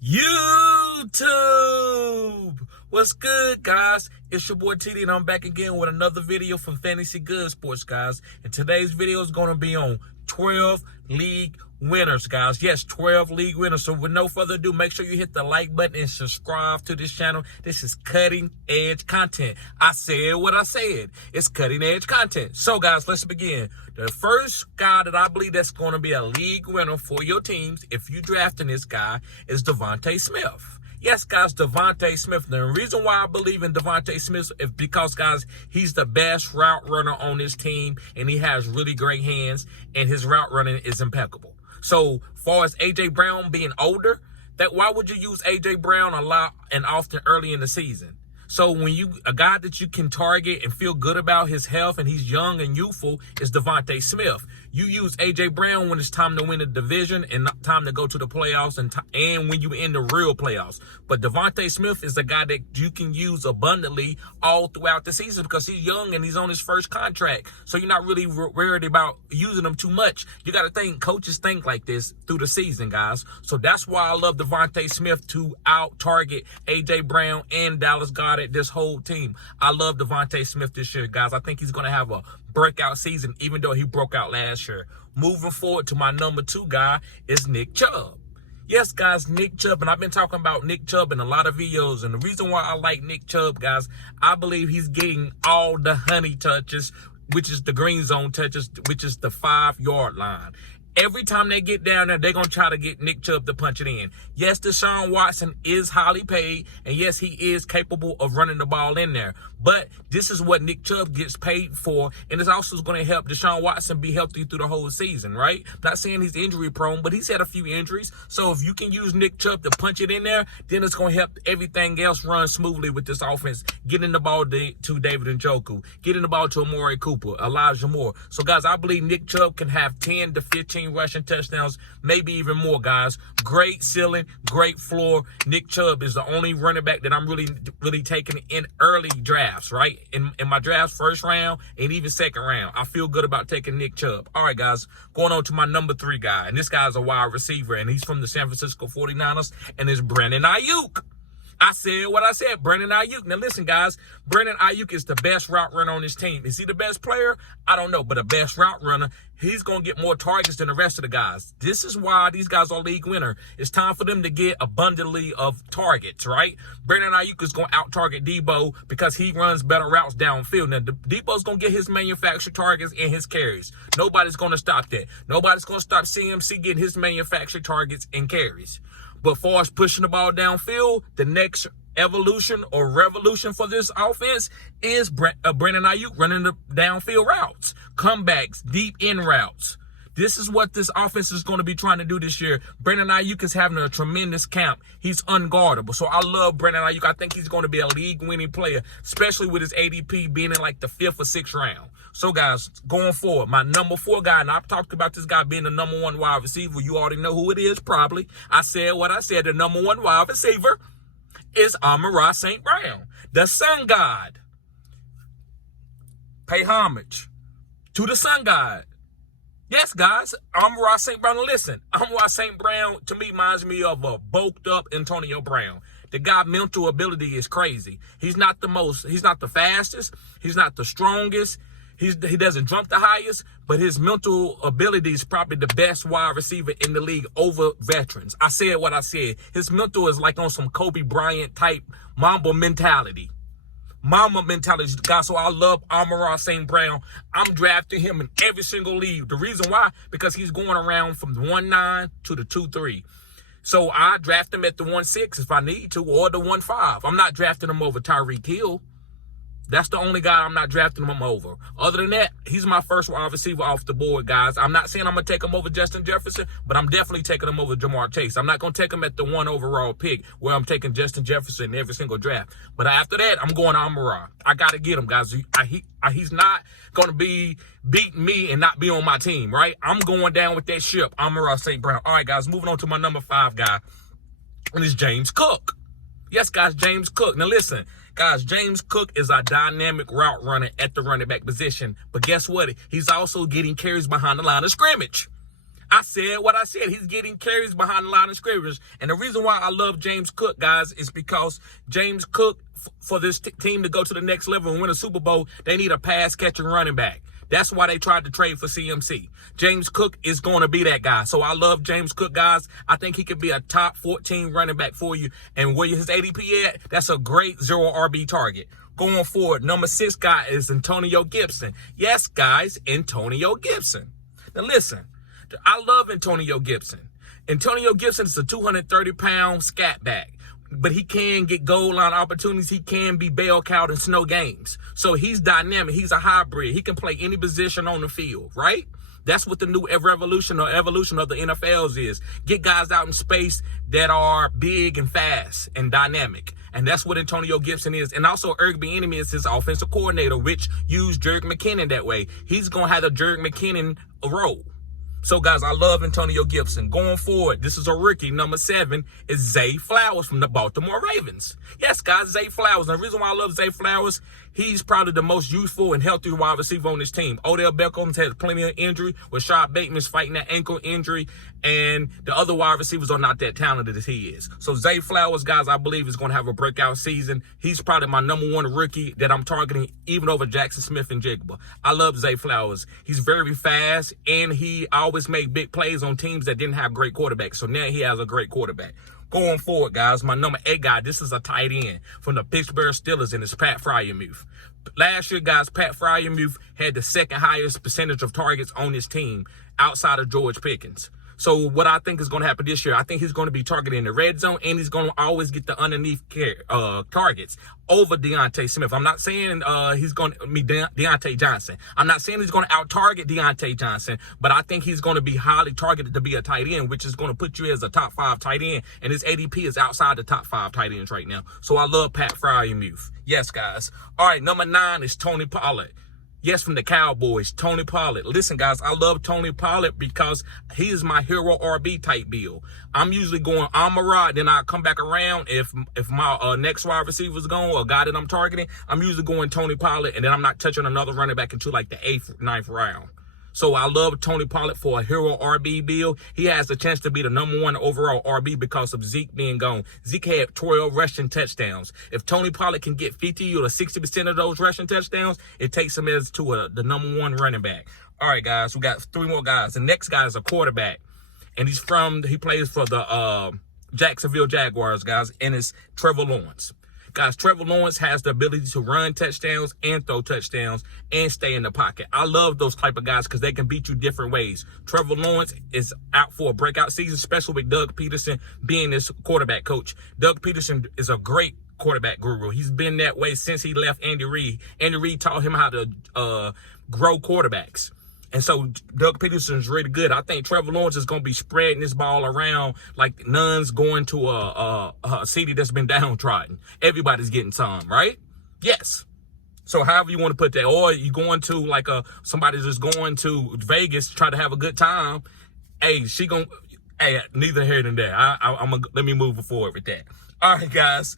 YouTube! What's good, guys? It's your boy TD, and I'm back again with another video from Fantasy Good Sports, guys. And today's video is going to be on 12 league winners, guys. Yes, 12 league winners. So with no further ado, make sure you hit the like button and subscribe to this channel. This is cutting edge content. I said what I said. It's cutting edge content. So, guys, let's begin. The first guy that I believe that's going to be a league winner for your teams, if you drafting this guy, is Devonta Smith. Yes, guys, Devonta Smith. The reason why I believe in Devonta Smith is because, guys, he's the best route runner on this team, and he has really great hands, and his route running is impeccable. So, far as A.J. Brown being older, why would you use A.J. Brown a lot and often early in the season? So when a guy that you can target and feel good about his health and he's young and youthful is Devonta Smith. You use A.J. Brown when it's time to win the division and time to go to the playoffs and when you in the real playoffs. But Devonta Smith is a guy that you can use abundantly all throughout the season because he's young and he's on his first contract. So you're not really worried about using him too much. You got to think, coaches think like this through the season, guys. So that's why I love Devonta Smith to out-target A.J. Brown and Dallas Goedert, this whole team. I love Devonta Smith this year, guys. I think he's going to have a breakout season, even though he broke out last year. Moving forward to my number 2 guy is Nick Chubb. Yes, guys, Nick Chubb, and I've been talking about Nick Chubb in a lot of videos, and the reason why I like Nick Chubb, guys, I believe he's getting all the honey touches, which is the green zone touches, which is the 5-yard line. Every time they get down there, they're going to try to get Nick Chubb to punch it in. Yes, Deshaun Watson is highly paid, and yes, he is capable of running the ball in there. But this is what Nick Chubb gets paid for, and it's also going to help Deshaun Watson be healthy through the whole season, right? Not saying he's injury prone, but he's had a few injuries. So if you can use Nick Chubb to punch it in there, then it's going to help everything else run smoothly with this offense. Getting the ball to David Njoku, getting the ball to Amari Cooper, Elijah Moore. So, guys, I believe Nick Chubb can have 10 to 15 rushing touchdowns, maybe even more, guys. Great ceiling, great floor. Nick Chubb is the only running back that I'm really taking in early drafts, right? In my drafts, first round and even second round. I feel good about taking Nick Chubb. All right, guys, going on to my number 3 guy. And this guy's a wide receiver, and he's from the San Francisco 49ers, and it's Brandon Aiyuk. I said what I said, Brandon Aiyuk. Now, listen, guys, Brandon Aiyuk is the best route runner on this team. Is he the best player? I don't know, but the best route runner, he's going to get more targets than the rest of the guys. This is why these guys are league winner. It's time for them to get abundantly of targets, right? Brandon Aiyuk is going to out-target Debo because he runs better routes downfield. Now, Debo's going to get his manufactured targets and his carries. Nobody's going to stop that. Nobody's going to stop CMC getting his manufactured targets and carries. But as far as pushing the ball downfield, the next evolution or revolution for this offense is Brandon Aiyuk running the downfield routes, comebacks, deep in routes. This is what this offense is going to be trying to do this year. Brandon Aiyuk is having a tremendous camp. He's unguardable. So I love Brandon Aiyuk. I think he's going to be a league-winning player, especially with his ADP being in like the 5th or 6th round. So, guys, going forward, my number 4 guy, and I've talked about this guy being the number 1 wide receiver. You already know who it is, probably. I said what I said. The number 1 wide receiver is Amon-Ra St. Brown, the sun god. Pay homage to the sun god. Yes, guys, Amon-Ra St. Brown. Listen, Amon-Ra St. Brown, to me, reminds me of a bulked-up Antonio Brown. The guy's mental ability is crazy. He's not the fastest. He's not the strongest. He doesn't jump the highest, but his mental ability is probably the best wide receiver in the league over veterans. I said what I said. His mental is like on some Kobe Bryant type Mamba mentality. Guys, so I love Amon-Ra St. Brown. I'm drafting him in every single league. The reason why, because he's going around from the 1-9 to the 2-3. So I draft him at the 1-6 if I need to, or the 1-5. I'm not drafting him over Tyreek Hill. That's the only guy I'm not drafting him over. Other than that, he's my first wide receiver off the board, guys. I'm not saying I'm going to take him over Justin Jefferson, but I'm definitely taking him over Jamar Chase. I'm not going to take him at the 1 overall pick where I'm taking Justin Jefferson in every single draft. But after that, I'm going to Amon-Ra. I got to get him, guys. He's not going to be beating me and not be on my team, right? I'm going down with that ship, Amon-Ra St. Brown. All right, guys, moving on to my number 5 guy, and it's James Cook. Yes, guys, James Cook. Now, listen, guys, James Cook is a dynamic route runner at the running back position. But guess what? He's also getting carries behind the line of scrimmage. I said what I said. He's getting carries behind the line of scrimmage. And the reason why I love James Cook, guys, is because James Cook, for this team to go to the next level and win a Super Bowl, they need a pass-catching running back. That's why they tried to trade for CMC. James Cook is going to be that guy. So I love James Cook, guys. I think he could be a top 14 running back for you. And where his ADP at, that's a great 0 RB target. Going forward, number 6 guy is Antonio Gibson. Yes, guys, Antonio Gibson. Now listen, I love Antonio Gibson. Antonio Gibson is a 230-pound scat back. But he can get goal line opportunities. He can be bail cowed in snow games. So he's dynamic. He's a hybrid. He can play any position on the field, right? That's what the new evolution of the NFLs is. Get guys out in space that are big and fast and dynamic. And that's what Antonio Gibson is. And also Eric Bieniemy is his offensive coordinator, which used Jerick McKinnon that way. He's going to have the Jerick McKinnon role. So, guys, I love Antonio Gibson. Going forward, this is a rookie. Number 7 is Zay Flowers from the Baltimore Ravens. Yes, guys, Zay Flowers. And the reason why I love Zay Flowers, he's probably the most youthful and healthy wide receiver on this team. Odell Beckham's had plenty of injury. Rashad Bateman's fighting that ankle injury. And the other wide receivers are not that talented as he is. So, Zay Flowers, guys, I believe is going to have a breakout season. He's probably my number 1 rookie that I'm targeting, even over Jackson Smith and Jigba. I love Zay Flowers. He's very fast, and he always make big plays on teams that didn't have great quarterbacks. So now he has a great quarterback. Going forward, guys, my number 8 guy, this is a tight end from the Pittsburgh Steelers, and it's Pat Freiermuth. Last year, guys, Pat Freiermuth had the 2nd highest percentage of targets on his team outside of George Pickens. So what I think is going to happen this year, I think he's going to be targeted in the red zone, and he's going to always get the underneath targets over Devonta Smith. I'm not saying he's going to be Deontay Johnson. I'm not saying he's going to out-target Deontay Johnson, but I think he's going to be highly targeted to be a tight end, which is going to put you as a top 5 tight end, and his ADP is outside the top 5 tight ends right now. So I love Pat Freiermuth. Yes, guys. All right, number 9 is Tony Pollard. Yes, from the Cowboys, Tony Pollard. Listen, guys, I love Tony Pollard because he is my hero RB type build. I'm usually going Amon-Ra, then I come back around. If my next wide receiver is gone or a guy that I'm targeting, I'm usually going Tony Pollard, and then I'm not touching another running back until like the 8th, 9th round. So I love Tony Pollard for a hero RB build. He has the chance to be the number 1 overall RB because of Zeke being gone. Zeke had 12 rushing touchdowns. If Tony Pollard can get 50 or 60% of those rushing touchdowns, it takes him as to the number 1 running back. All right, guys, we got 3 more guys. The next guy is a quarterback, and he plays for the Jacksonville Jaguars, guys, and it's Trevor Lawrence. Guys, Trevor Lawrence has the ability to run touchdowns and throw touchdowns and stay in the pocket. I love those type of guys because they can beat you different ways. Trevor Lawrence is out for a breakout season, especially with Doug Peterson being this quarterback coach. Doug Peterson is a great quarterback guru. He's been that way since he left Andy Reid. Andy Reid taught him how to grow quarterbacks. And so Doug Peterson is really good. I think Trevor Lawrence is going to be spreading this ball around like nuns going to a city that's been downtrodden. Everybody's getting some, right? Yes. So however you want to put that, or you going to like somebody's just going to Vegas to try to have a good time. Hey, neither here nor there. Let me move forward with that. All right, guys.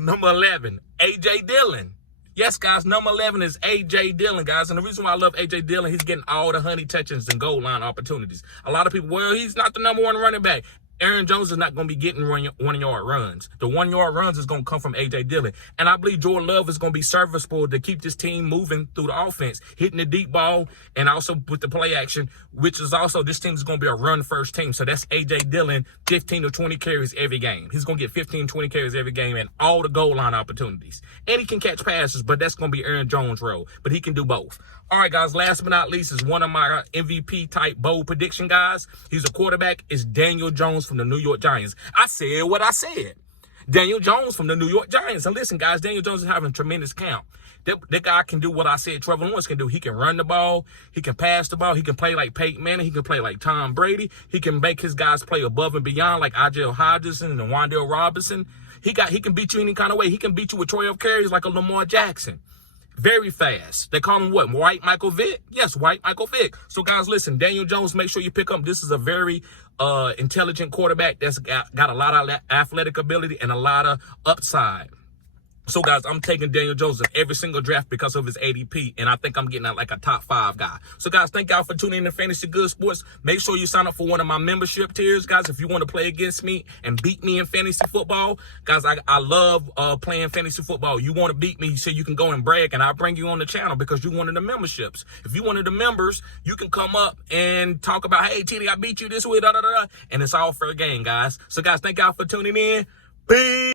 Number 11, A.J. Dillon. Yes, guys, number 11 is A.J. Dillon, guys. And the reason why I love A.J. Dillon, he's getting all the honey touches and goal line opportunities. A lot of people, well, he's not the number 1 running back. Aaron Jones is not going to be getting 1-yard runs. The 1-yard runs is going to come from A.J. Dillon. And I believe Jordan Love is going to be serviceable to keep this team moving through the offense, hitting the deep ball, and also with the play action, which is also, this team is going to be a run-first team. So that's A.J. Dillon, 15 to 20 carries every game. He's going to get 15, 20 carries every game and all the goal line opportunities. And he can catch passes, but that's going to be Aaron Jones' role. But he can do both. All right, guys, last but not least is one of my MVP-type bold prediction guys. He's a quarterback. It's Daniel Jones from the New York Giants. I said what I said. Daniel Jones from the New York Giants. And listen, guys, Daniel Jones is having tremendous count. That guy can do what I said Trevor Lawrence can do. He can run the ball. He can pass the ball. He can play like Peyton Manning. He can play like Tom Brady. He can make his guys play above and beyond like Ajay Hodgson and Wan'Dale Robinson. He can beat you any kind of way. He can beat you with 12 carries like a Lamar Jackson. Very fast. They call him what? White Michael Vick? Yes, White Michael Vick. So, guys, listen, Daniel Jones, make sure you pick up. This is a very intelligent quarterback that's got a lot of athletic ability and a lot of upside. So, guys, I'm taking Daniel Jones in every single draft because of his ADP, and I think I'm getting like a top 5 guy. So, guys, thank y'all for tuning in to Fantasy Good Sports. Make sure you sign up for one of my membership tiers, guys, if you want to play against me and beat me in fantasy football. Guys, I love playing fantasy football. You want to beat me so you can go and brag, and I'll bring you on the channel because you wanted the memberships. If you wanted the members, you can come up and talk about, hey, TD, I beat you this way, da-da-da-da, and it's all fair game, guys. So, guys, thank y'all for tuning in. Peace.